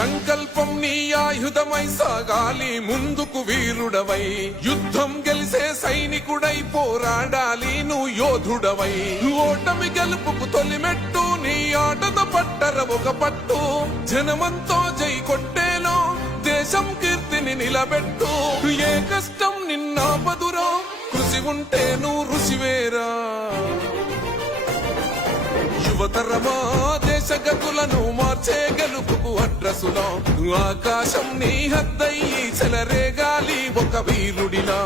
సంకల్పం నీ ఆయుధమై సాగాలి ముందుకు వీరుడవై యుద్ధం గెలిసే సైనికుడై పోరాడాలి నువ్వు యోధుడవై ఓటమి గెలుపుకు తొలిమెట్టు నీ ఆటతో పట్టర ఒక పట్టు జనమంతో జై కొట్టేలో దేశం కీర్తిని నిలబెట్టు ఏ కష్టం నిన్నాపదురో కృషి ఉంటే నువ్వు రుచివేరా యువతరమా దేశ గతులను మార్చే గెలుపుకు అడ్రసులో ఆకాశం నీ హద్దయి చెలరేగాలి ఒక వీరుడిలా